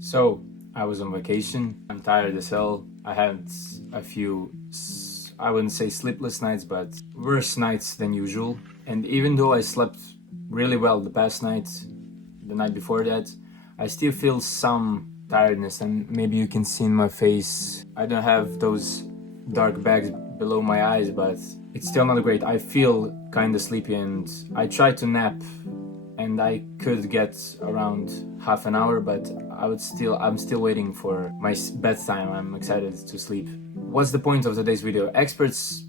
So, I was on vacation. I'm tired as hell. I had a few, I wouldn't say sleepless nights, but worse nights than usual. And even though I slept really well the past night, the night before that, I still feel some tiredness, and maybe you can see in my face. I don't have those dark bags below my eyes, but it's still not great. I feel kinda sleepy, and I try to nap, and I could get around half an hour, but I'm still waiting for my bedtime. I'm excited to sleep. What's the point of today's video? Experts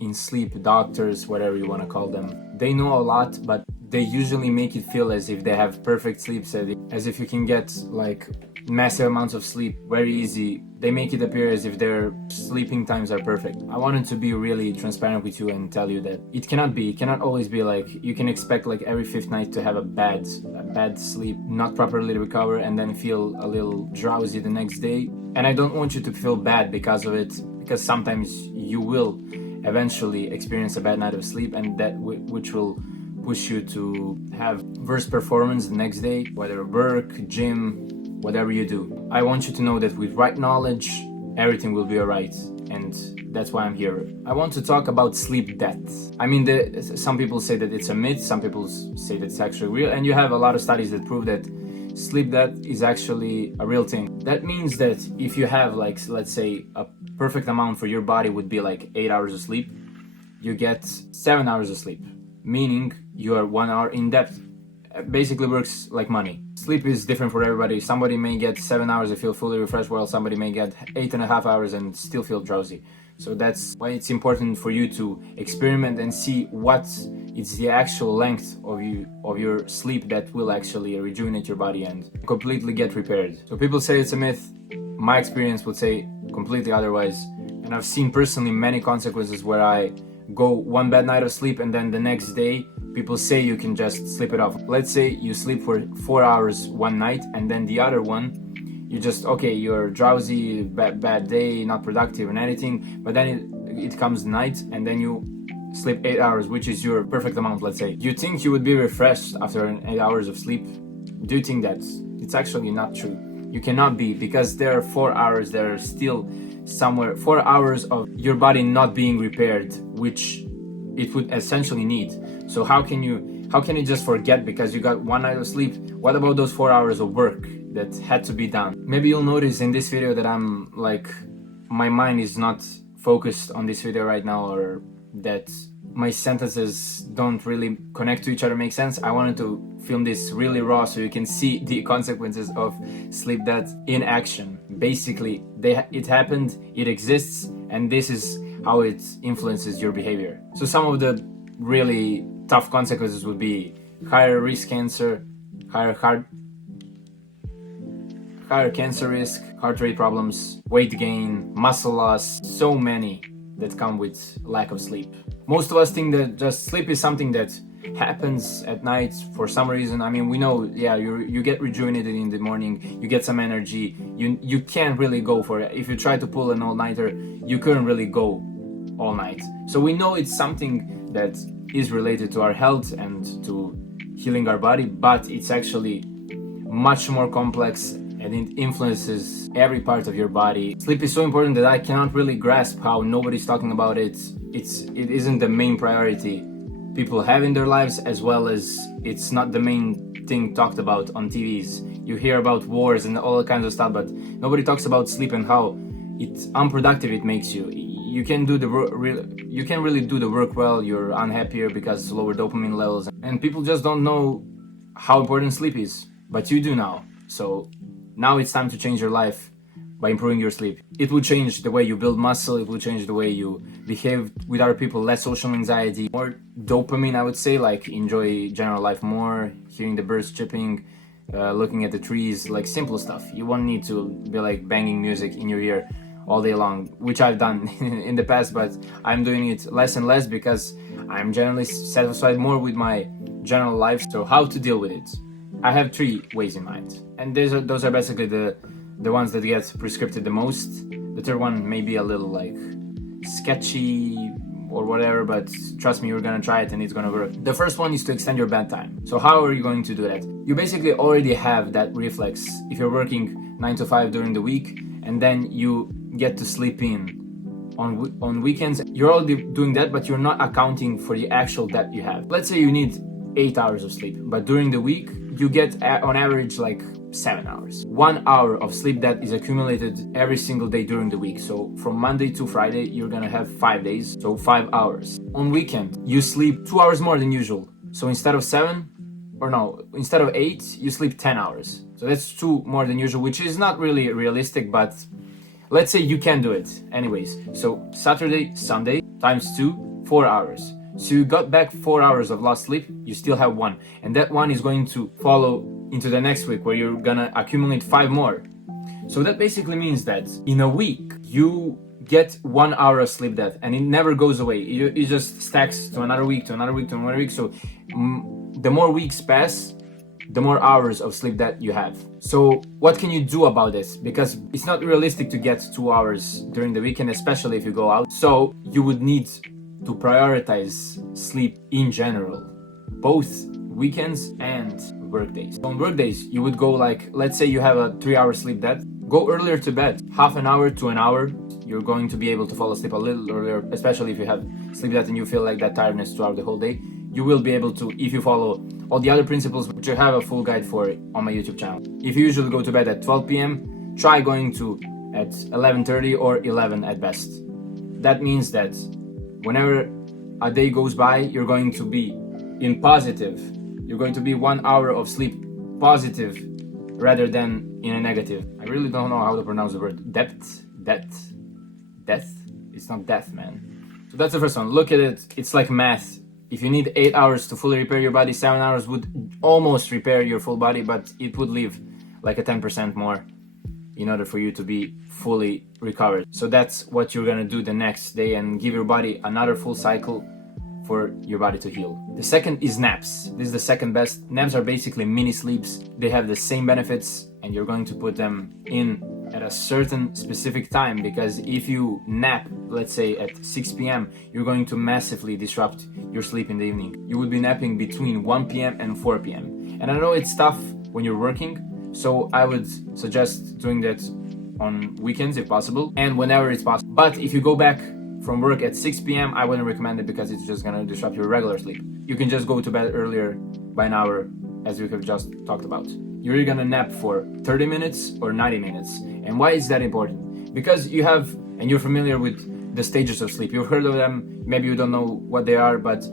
in sleep, doctors, whatever you want to call them, they know a lot, but they usually make it feel as if they have perfect sleep, as if you can get like massive amounts of sleep very easy. They make it appear as if their sleeping times are perfect. I wanted to be really transparent with you and tell you that it cannot always be like you can expect like every fifth night to have a bad sleep, not properly recover, and then feel a little drowsy the next day. And I don't want you to feel bad because of it, because sometimes you will eventually experience a bad night of sleep, and which will push you to have worse performance the next day, whether work, gym, whatever you do. I want you to know that with right knowledge, everything will be alright, and that's why I'm here. I want to talk about sleep debt. I mean, some people say that it's a myth, some people say that it's actually real, and you have a lot of studies that prove that sleep debt is actually a real thing. That means that if you have, like, let's say a perfect amount for your body would be like 8 hours of sleep, you get 7 hours of sleep, meaning you are 1 hour in debt. It basically works like money. Sleep is different for everybody. Somebody may get 7 hours and feel fully refreshed, while somebody may get 8.5 hours and still feel drowsy. So that's why it's important for you to experiment and see what is the actual length of your sleep that will actually rejuvenate your body and completely get repaired. So people say it's a myth. My experience would say completely otherwise. And I've seen personally many consequences where I go one bad night of sleep and then the next day people say you can just sleep it off. Let's say you sleep for 4 hours one night and then the other one you just, okay, you're drowsy, bad day, not productive and anything, but then it comes night and then you sleep 8 hours, which is your perfect amount. Let's say you think you would be refreshed after 8 hours of sleep. Do you think that? It's actually not true. You cannot be, because there are 4 hours that are still somewhere, 4 hours of your body not being repaired, which it would essentially need. So how can you just forget because you got 1 night of sleep? What about those 4 hours of work that had to be done? Maybe you'll notice in this video that I'm like, my mind is not focused on this video right now, or that my sentences don't really connect to each other, make sense. I wanted to film this really raw so you can see the consequences of sleep debt in action. Basically, it happened, it exists, and this is how it influences your behavior. So some of the really tough consequences would be higher risk cancer, higher cancer risk, heart rate problems, weight gain, muscle loss, so many that come with lack of sleep. Most of us think that just sleep is something that happens at night for some reason. I mean, we know, yeah, you get rejuvenated in the morning, you get some energy, you can't really go for it. If you try to pull an all-nighter, you couldn't really go all night. So we know it's something that is related to our health and to healing our body, but it's actually much more complex and it influences every part of your body. Sleep is so important that I cannot really grasp how nobody's talking about it. It isn't the main priority people have in their lives, as well as it's not the main thing talked about on TVs. You hear about wars and all kinds of stuff, but nobody talks about sleep and how it's unproductive it makes you. You can really do the work well. You're unhappier because lower dopamine levels, and people just don't know how important sleep is. But you do now. So now it's time to change your life by improving your sleep. It will change the way you build muscle, it will change the way you behave with other people, less social anxiety, more dopamine, I would say, like enjoy general life more, hearing the birds chirping, looking at the trees, like simple stuff. You won't need to be like banging music in your ear all day long, which I've done in the past, but I'm doing it less and less because I'm generally satisfied more with my general life. So how to deal with it? I have 3 ways in mind, and those are basically the ones that get prescribed the most. The third one may be a little like sketchy, or whatever, but trust me, you're gonna try it and it's gonna work. The first one is to extend your bedtime. So how are you going to do that? You basically already have that reflex. If you're working 9 to 5 during the week and then you get to sleep in on weekends, you're already doing that, but you're not accounting for the actual depth you have. Let's say you need 8 hours of sleep, but during the week you get on average like 7 hours. 1 hour of sleep that is accumulated every single day during the week. So from Monday to Friday, you're gonna have 5 days, so 5 hours. On weekend, you sleep 2 hours more than usual. So instead of 8, you sleep 10 hours. So that's 2 more than usual, which is not really realistic, but let's say you can do it anyways. So Saturday, Sunday, times 2, 4 hours. So you got back 4 hours of lost sleep, you still have 1. And that 1 is going to follow into the next week where you're gonna accumulate 5 more. So that basically means that in a week, you get 1 hour of sleep debt and it never goes away. It just stacks to another week, to another week, to another week. So the more weeks pass, the more hours of sleep that you have. So what can you do about this? Because it's not realistic to get 2 hours during the weekend, especially if you go out. So you would need to prioritize sleep in general, both weekends and work days. On work days, you would go like, let's say you have a 3-hour sleep debt, go earlier to bed, half an hour to an hour. You're going to be able to fall asleep a little earlier, especially if you have sleep debt and you feel like that tiredness throughout the whole day. You will be able to, if you follow all the other principles, which I have a full guide for on my YouTube channel. If you usually go to bed at 12 p.m., try going to at 11:30 or 11 at best. That means that whenever a day goes by, you're going to be in positive. You're going to be 1 hour of sleep positive rather than in a negative. I really don't know how to pronounce the word. Death? It's not death, man. So that's the first one. Look at it. It's like math. If you need 8 hours to fully repair your body, 7 hours would almost repair your full body, but it would leave like a 10% more in order for you to be fully recovered. So that's what you're gonna do the next day and give your body another full cycle for your body to heal. The second is naps. This is the second best. Naps are basically mini sleeps. They have the same benefits and you're going to put them in at a certain specific time, because if you nap, let's say at 6 p.m., you're going to massively disrupt your sleep in the evening. You would be napping between 1 p.m. and 4 p.m. And I know it's tough when you're working, so I would suggest doing that on weekends if possible and whenever it's possible. But if you go back from work at 6 p.m., I wouldn't recommend it because it's just gonna disrupt your regular sleep. You can just go to bed earlier by an hour, as we have just talked about. You're either gonna nap for 30 minutes or 90 minutes. And why is that important? Because you have, and you're familiar with the stages of sleep. You've heard of them, maybe you don't know what they are, but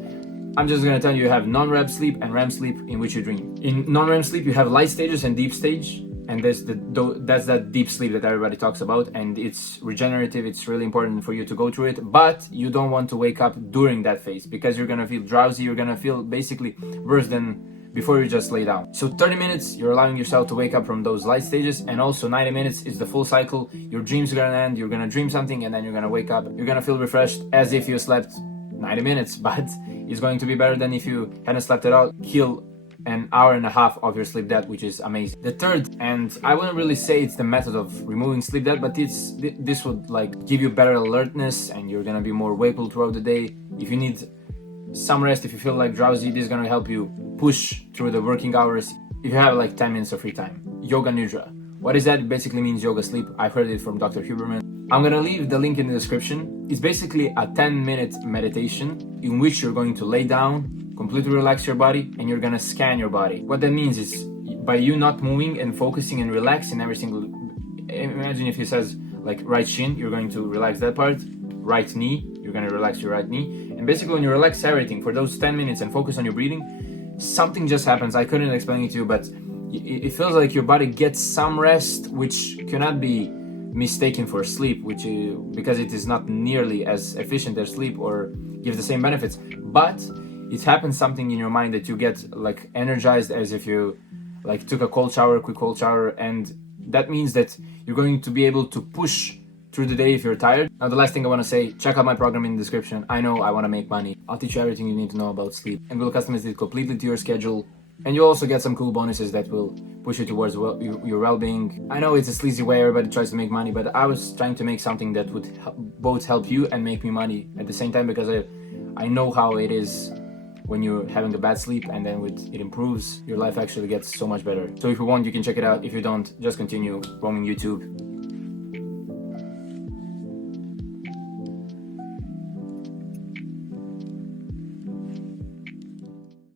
I'm just gonna tell you, you have non-REM sleep and REM sleep in which you dream. In non-REM sleep, you have light stages and deep stage. And that's that deep sleep that everybody talks about, and it's regenerative. It's really important for you to go through it, but you don't want to wake up during that phase because you're gonna feel drowsy. You're gonna feel basically worse than before you just lay down. So 30 minutes, you're allowing yourself to wake up from those light stages, and also 90 minutes is the full cycle. Your dreams are gonna end, you're gonna dream something, and then you're gonna wake up. You're gonna feel refreshed as if you slept 90 minutes, but it's going to be better than if you hadn't slept at all. Heal an hour and a half of your sleep debt, which is amazing. The third, and I wouldn't really say it's the method of removing sleep debt, but this would like give you better alertness and you're gonna be more wakeful throughout the day. If you need some rest, if you feel like drowsy, this is gonna help you push through the working hours. If you have like 10 minutes of free time. Yoga Nidra. What is that? It basically means yoga sleep. I've heard it from Dr. Huberman. I'm gonna leave the link in the description. It's basically a 10-minute meditation in which you're going to lay down, completely relax your body, and you're gonna scan your body. What that means is by you not moving and focusing and relaxing every single, imagine if he says like right shin, you're going to relax that part, right knee, you're gonna relax your right knee. And basically when you relax everything for those 10 minutes and focus on your breathing, something just happens. I couldn't explain it to you, but it feels like your body gets some rest, which cannot be mistaken for sleep, because it is not nearly as efficient as sleep or gives the same benefits. But it happens something in your mind that you get like energized as if you like took a quick cold shower, and that means that you're going to be able to push through the day if you're tired. Now the last thing I want to say, check out my program in the description. I know I want to make money. I'll teach you everything you need to know about sleep and we'll customize it completely to your schedule And you also get some cool bonuses that will push you towards your well-being. I know it's a sleazy way everybody tries to make money, but I was trying to make something that would both help you and make me money at the same time, because I know how it is when you're having a bad sleep, and then with it improves, your life actually gets so much better. So if you want, you can check it out. If you don't, just continue roaming YouTube